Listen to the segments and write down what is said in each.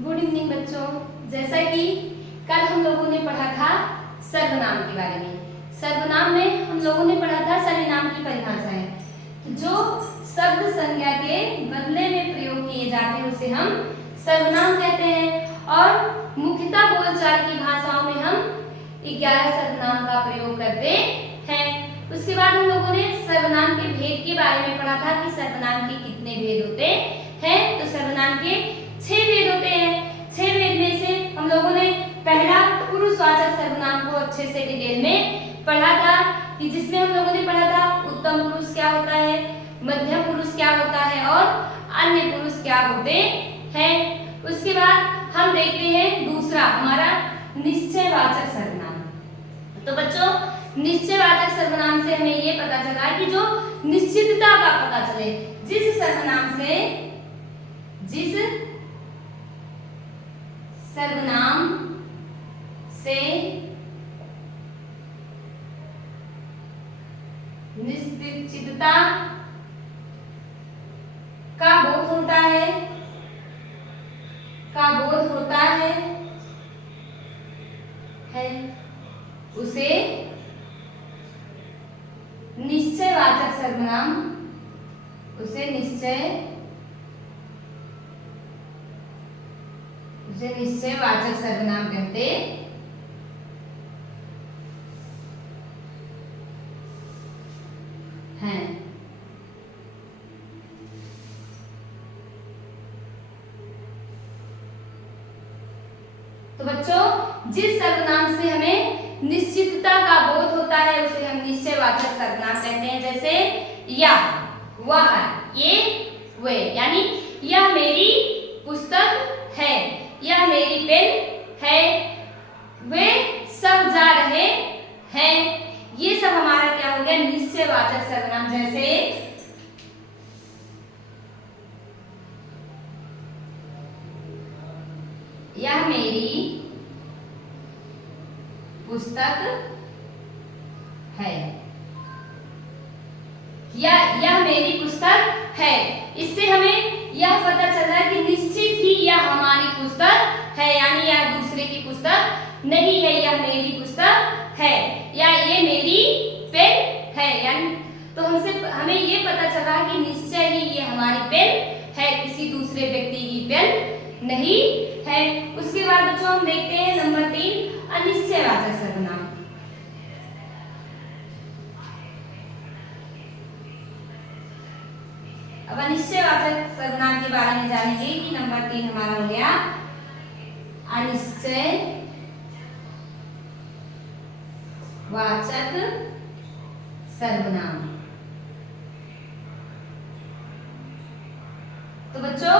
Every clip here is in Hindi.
गुड इवनिंग बच्चों। जैसा कि कल हम लोगों ने पढ़ा था सर्वनाम के बारे में। सर्वनाम में हम लोगों ने पढ़ा था सर्वनाम की परिभाषाएं। तो जो शब्द संज्ञा के बदले में प्रयोग किए जाते हैं उसे हम सर्वनाम कहते हैं। और मुख्यतः बोलचाल की भाषाओं में हम 11 सर्वनाम का प्रयोग करते हैं। उसके बाद हम लोगों ने सर्वनाम के भेद के बारे में पढ़ा था कि सर्वनाम के कितने भेद होते हैं। तो सर्वनाम के 6 भेद होते हैं। 6 भेद में से हम लोगों ने पहला पुरुषवाचक सर्वनाम को अच्छे से डिटेल में पढ़ा था कि जिसमें हम लोगों ने पढ़ा था उत्तम पुरुष क्या होता है, मध्यम पुरुष क्या होता है और अन्य पुरुष क्या होते हैं। उसके बाद हम देखते हैं दूसरा हमारा निश्चयवाचक सर्वनाम। तो बच्चों, निश्चयवाचक सर्वनाम से हमें ये पता चला कि जो निश्चितता का पता चले, जिस सर्वनाम से निश्चितता का बोध होता है उसे निश्चयवाचक सर्वनाम निश्चयवाचक सर्वनाम कहते हैं। तो बच्चों, जिस सर्वनाम से हमें निश्चितता का बोध होता है उसे हम निश्चयवाचक सर्वनाम कहते हैं। जैसे यह, वह, ये, वे, यानी यह मेरी पुस्तक है, यह मेरी पेन है, वे सब जा रहे हैं। ये सब हमारा क्या हो गया, निश्चयवाचक सर्वनाम। जैसे यह मेरी पुस्तक है, यह मेरी पुस्तक है। इससे हमें यह पता चल रहा है कि निश्चित ही यह हमारी पुस्तक है, यानी यह दूसरे की पुस्तक नहीं है, यह मेरी पुस्तक है, या ये मेरी पेन है। यानी तो हमें ये पता चला कि निश्चय ही ये हमारी पेन है, किसी दूसरे व्यक्ति की पेन नहीं है। उसके बाद बच्चों हम देखते हैं नंबर 3 अनिश्चयवाचक सर्वनाम। अब अनिश्चयवाचक सर्वनाम के बारे में जानेंगे कि नंबर 3 हमारा हो गया अनिश्चयवाचक सर्वनाम। तो बच्चों,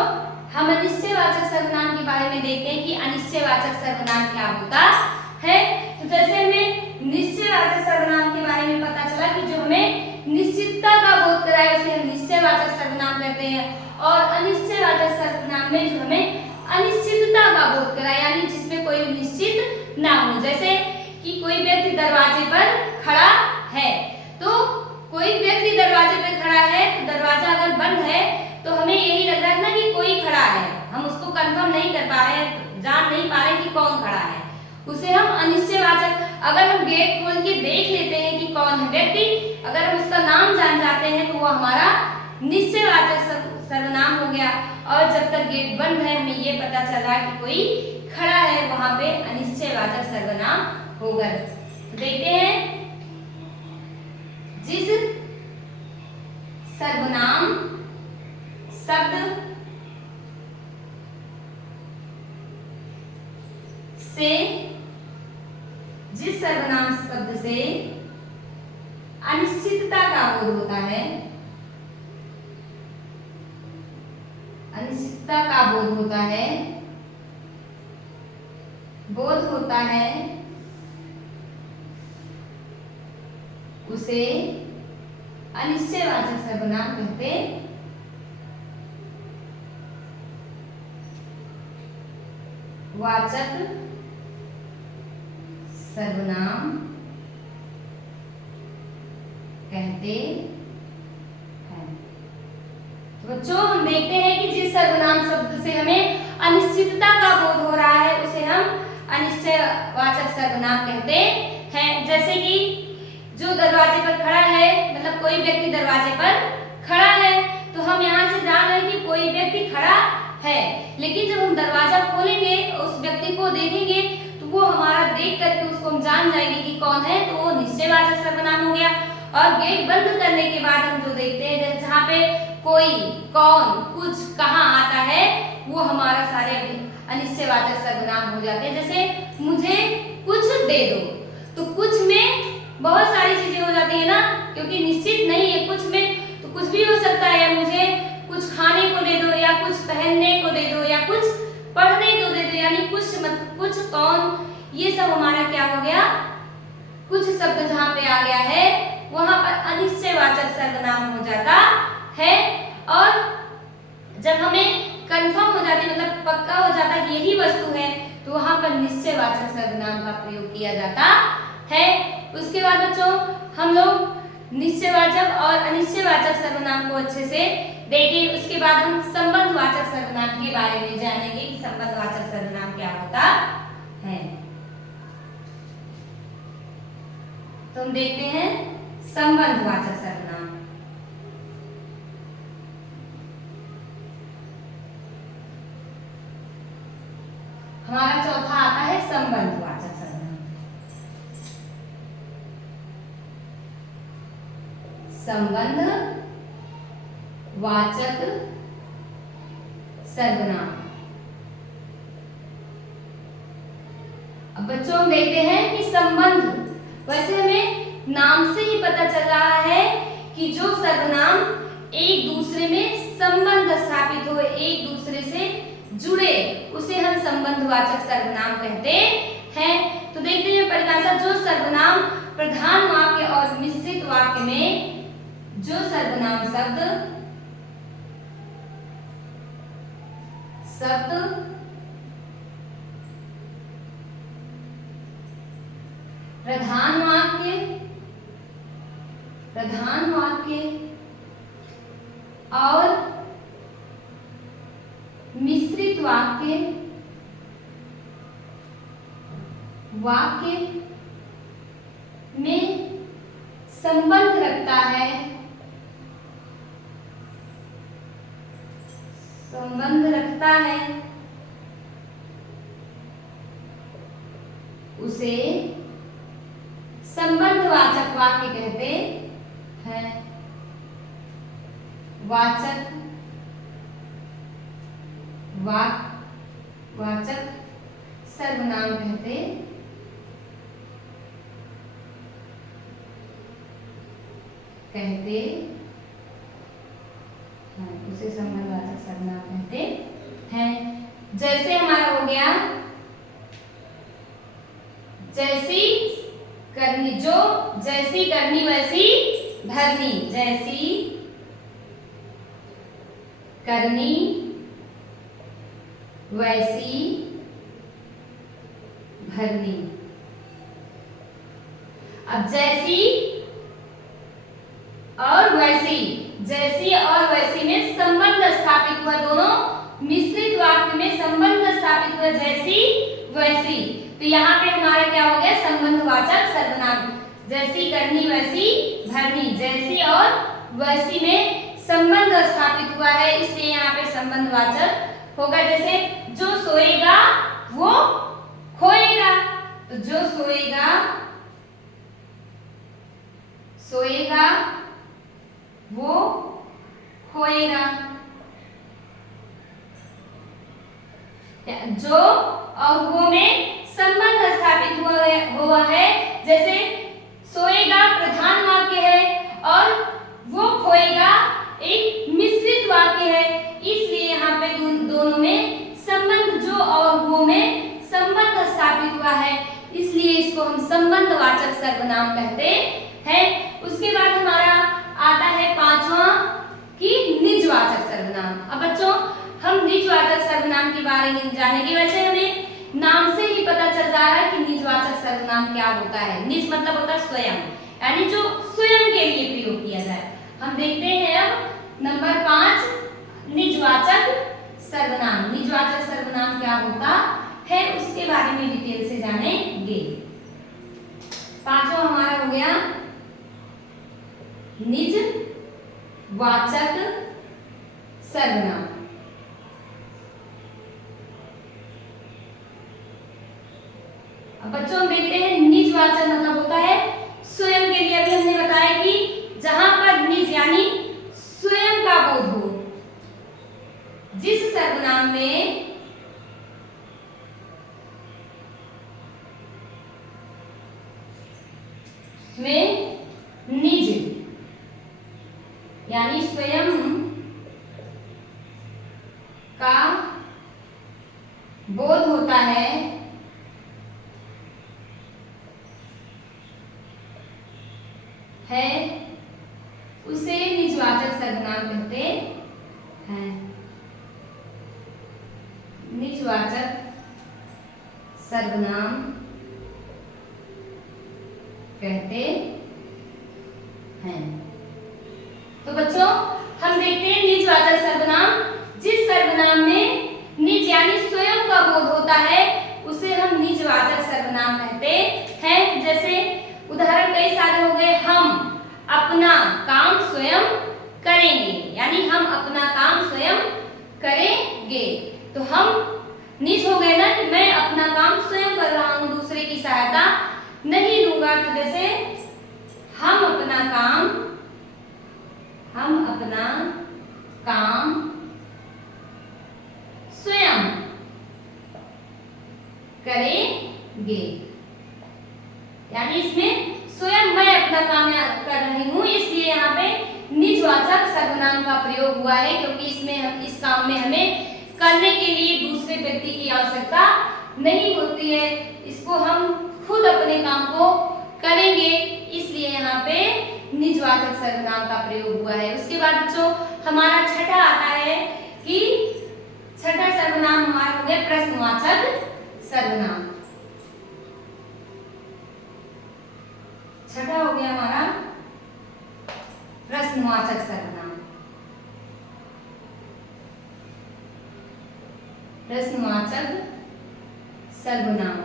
हम अनिश्चयवाचक सर्वनाम के बारे में देखते हैं कि अनिश्चयवाचक सर्वनाम क्या होता है। तो जैसे हमें निश्चयवाचक सर्वनाम के बारे में पता चला कि जो हमें निश्चितता का बोध कराए उसे हम निश्चयवाचक सर्वनाम कहते हैं। और अनिश्चयवाचक सर्वनाम में जो हमें अनिश्चितता का बोध कराए, यानी जिसमें कोई निश्चित ना हो। जैसे कि कोई व्यक्ति दरवाजे पर खड़ा है, तो कोई व्यक्ति दरवाजे पर खड़ा है तो दरवाजा अगर बंद है तो हमें यही लग रहा है ना कि कोई खड़ा है, हम उसको कंफर्म नहीं कर पा रहे हैं, जान नहीं पा रहे कि कौन खड़ा है। उसे हम अनिश्चयवाचक, अगर हम गेट खोल के देख लेते हैं कि कौन है व्यक्ति, अगर हम उसका नाम जान जाते हैं तो वो हमारा निश्चयवाचक सर्वनाम हो गया। और जब तक गेट बंद है हमें ये पता चल रहा है कि कोई खड़ा है, वहां पे अनिश्चयवाचक सर्वनाम होगा। देखते हैं जिस सर्वनाम शब्द से अनिश्चितता का बोध होता है, उसे अनिश्चयवाचक सर्वनाम कहते वाचक सर्वनाम कहते हैं। बच्चों हम देखते हैं कि जिस सर्वनाम शब्द से हमें अनिश्चितता का बोध हो रहा है उसे हम अनिश्चयवाचक सर्वनाम कहते हैं। जैसे कि जो दरवाजे पर खड़ा है, मतलब कोई व्यक्ति दरवाजे पर खड़ा है, तो हम यहाँ से जान रहे हैं कि कोई व्यक्ति खड़ा है, लेकिन जब हम दरवाजा खोलेंगे उस व्यक्ति को देखेंगे तो वो हमारा देख करके उसको हम जान जाएंगे कि कौन है, तो वो निश्चयवाचक सर्वनाम हो गया। और गेट बंद करने के बाद हम जो देखते हैं जहाँ पे कोई, कौन, कुछ, कहाँ आता है, वो हमारा सारे अनिश्चयवाचक सर्वनाम हो जाते हैं। जैसे मुझे कुछ दे दो, तो कुछ में बहुत सारी चीजें हो जाती है ना, क्योंकि निश्चित नहीं है, कुछ में तो कुछ भी हो सकता है। मुझे कुछ खाने को दे दो, या कुछ पहनने को दे दो, या कुछ पढ़ने को दे दो, यानी कुछ, कौन, ये सब हमारा क्या हो गया, कुछ शब्द जहाँ पे आ गया है वहां पर अनिश्चयवाचक सर्वनाम हो जाता है। और जब हमें कंफर्म हो जाती, मतलब पक्का हो जाता कि यही वस्तु है, तो वहां पर निश्चयवाचक सर्वनाम का प्रयोग किया जाता है। उसके बाद बच्चों हम लोग निश्चयवाचक और अनिश्चयवाचक सर्वनाम को अच्छे से देखें। उसके बाद हम संबंधवाचक सर्वनाम के बारे में जानेंगे कि संबंधवाचक सर्वनाम क्या होता है। तो हम देखते हैं संबंधवाचक सर्वनाम। हमारा चौथा आता है संबंधवाचक सर्वनाम। संबंधवाचक सर्वनाम। अब बच्चों हम देखते हैं कि संबंध, वैसे हमें नाम से ही पता चल रहा है कि जो सर्वनाम एक दूसरे में संबंध स्थापित हो, एक दूसरे से जुड़े, उसे हम संबंधवाचक सर्वनाम कहते हैं। तो देखते हैं परिभाषा। जो सर्वनाम प्रधान वाक्य और मिश्रित वाक्य में, जो सर्वनाम शब्द प्रधान वाक्य और मिश्रित वाक्य में संबंध रखता है, उसे संबंधवाचक वाक्य कहते हैं। वाचक सर्वनाम कहते हैं, उसे संबंधवाचक सर्वनाम कहते हैं। जैसे हमारा हो गया जैसी करनी, जो जैसी करनी वैसी भरनी, जैसी करनी वैसी भरनी। अब जैसी और वैसी में संबंध स्थापित हुआ, दोनों मिश्रित वाक्य में संबंध स्थापित हुआ, जैसी वैसी। तो यहाँ पे हमारा क्या हो गया, संबंधवाचक सर्वनाम। जैसी करनी वैसी भरनी, जैसी और वैसी में संबंध स्थापित हुआ है, इसलिए यहाँ पे संबंधवाचक होगा। जैसे जो सोएगा वो खोएगा, तो जो सोएगा वो खोएगा। जो और वो में संबंध स्थापित हुआ है। जैसे सोएगा प्रधान वाक्य है और वो खोएगा एक मिश्रित वाक्य है, इसलिए यहाँ पे दोनों में संबंध, जो और वो में संबंध स्थापित हुआ है, इसलिए इसको हम संबंधवाचक सर्वनाम कहते हैं। उसके बाद हमारा आता है पांचवा कि निजवाचक सर्वनाम। अब बच्चों हम निजवाचक सर्वनाम के बारे में जानेंगे। वैसे हमें नाम से ही पता चल रहा है कि निजवाचक सर्वनाम क्या होता है। निज मतलब होता है स्वयं, यानी जो स्वयं के लिए प्रयोग किया जाए। हम देखते हैं अब नंबर 5 सर्वनाम क्या होता है उसके बारे में डिटेल से जानेंगे। पांचवा हमारा हो गया निज वाचक सर्वनाम। अब बच्चों हम देखते हैं निज वाचक मतलब होता है स्वयं के लिए। अभी हमने बताया कि जहां पर निज यानी स्वयं का बोध हो, जिस सर्वनाम में निज यानी स्वयं का बोध होता है उसे निजवाचक सर्वनाम कहते हैं। निजवाचक सर्वनाम कहते हैं। तो बच्चों हम देखते हैं निजवाचक सर्वनाम, जिस सर्वनाम में निज यानी स्वयं का बोध होता है उसे हम निजवाचक सर्वनाम कहते हैं। जैसे उदाहरण कई सारे हो गए, हम अपना काम स्वयं करेंगे यानी हम अपना काम स्वयं करेंगे। तो हम निज हो गए ना कि मैं अपना काम स्वयं कर रहा हूं, दूसरे की सहायता नहीं लूंगा। तो जैसे हम अपना काम स्वयं करेंगे यानी इसमें स्वयं मैं अपना काम कर रही हूं, इसलिए यहाँ पे निजवाचक सर्वनाम का प्रयोग हुआ है, क्योंकि इसमें हम इस काम में हमें करने के लिए दूसरे व्यक्ति की आवश्यकता नहीं होती है, इसको हम खुद अपने काम को करेंगे, इसलिए यहाँ पे निजवाचक सर्वनाम का प्रयोग हुआ है। उसके बाद बच्चों हमारा छठा आता है कि छठा सर्वनाम हमारा हो गया प्रश्नवाचक सर्वनाम। छठा हो गया हमारा प्रश्नवाचक सर्वनाम। प्रश्नवाचक सर्वनाम।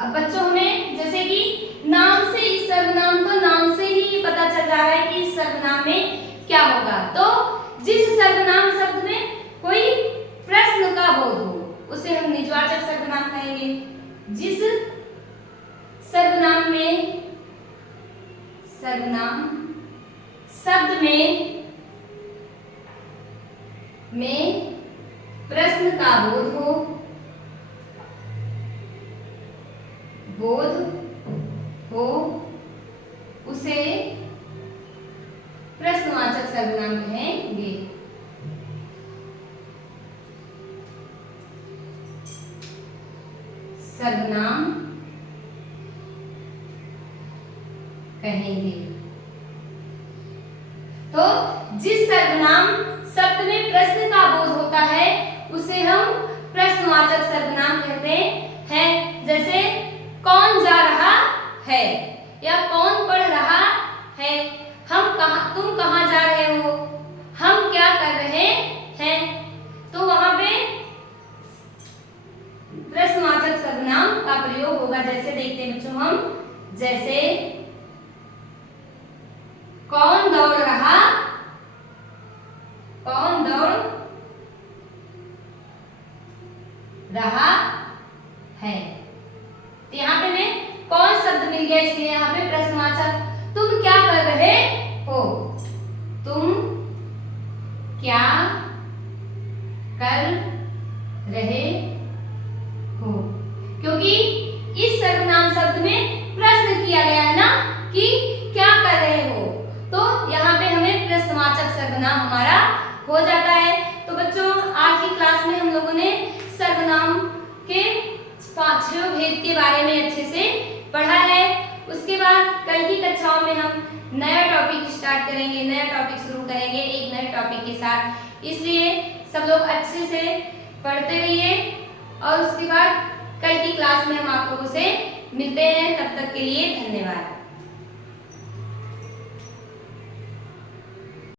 अब बच्चों हमें जैसे कि नाम से इस सर्वनाम को नाम से ही पता चल रहा है कि इस सर्वनाम में क्या होगा। तो जिस सर्वनाम शब्द में कोई प्रश्न का बोध हो उसे हम निजवाचक सर्वनाम कहेंगे। जिस सर्वनाम शब्द में प्रश्न का बोध हो उसे प्रश्नवाचक सर्वनाम कहेंगे। सर्वनाम कहेंगे। तो जिस सर्वनाम शब्द में प्रश्न का बोध होता है उसे हम प्रश्नवाचक सर्वनाम कहते हैं। जैसे कौन जा रहा है या कौन पढ़ रहा है, तुम कहाँ जा रहे हो, हम क्या कर रहे हैं, तो वहां पे प्रश्नवाचक सर्वनाम का प्रयोग होगा। जैसे देखते हैं बच्चों हम, जैसे कौन दौड़ रहा है, तो यहाँ पे हमें कौन शब्द मिल गया, इसलिए यहाँ पे प्रश्नवाचक। तुम क्या कर रहे हो, तुम क्या कर रहे हो, क्योंकि इस सर्वनाम शब्द में प्रश्न किया गया है ना कि क्या कर रहे हो, तो यहाँ पे हमें प्रश्नवाचक सर्वनाम हमारा हो जाता है। तो बच्चों आज की क्लास में हम लोगों ने सर्वनाम के 5 भेद के बारे में अच्छे से पढ़ा है। उसके बाद कल की कक्षाओं में हम नया टॉपिक स्टार्ट करेंगे, नया टॉपिक शुरू करेंगे एक नए टॉपिक के साथ, इसलिए सब लोग अच्छे से पढ़ते रहिए। और उसके बाद कल की क्लास में हम आप लोगों से मिलते हैं, तब तक के लिए धन्यवाद।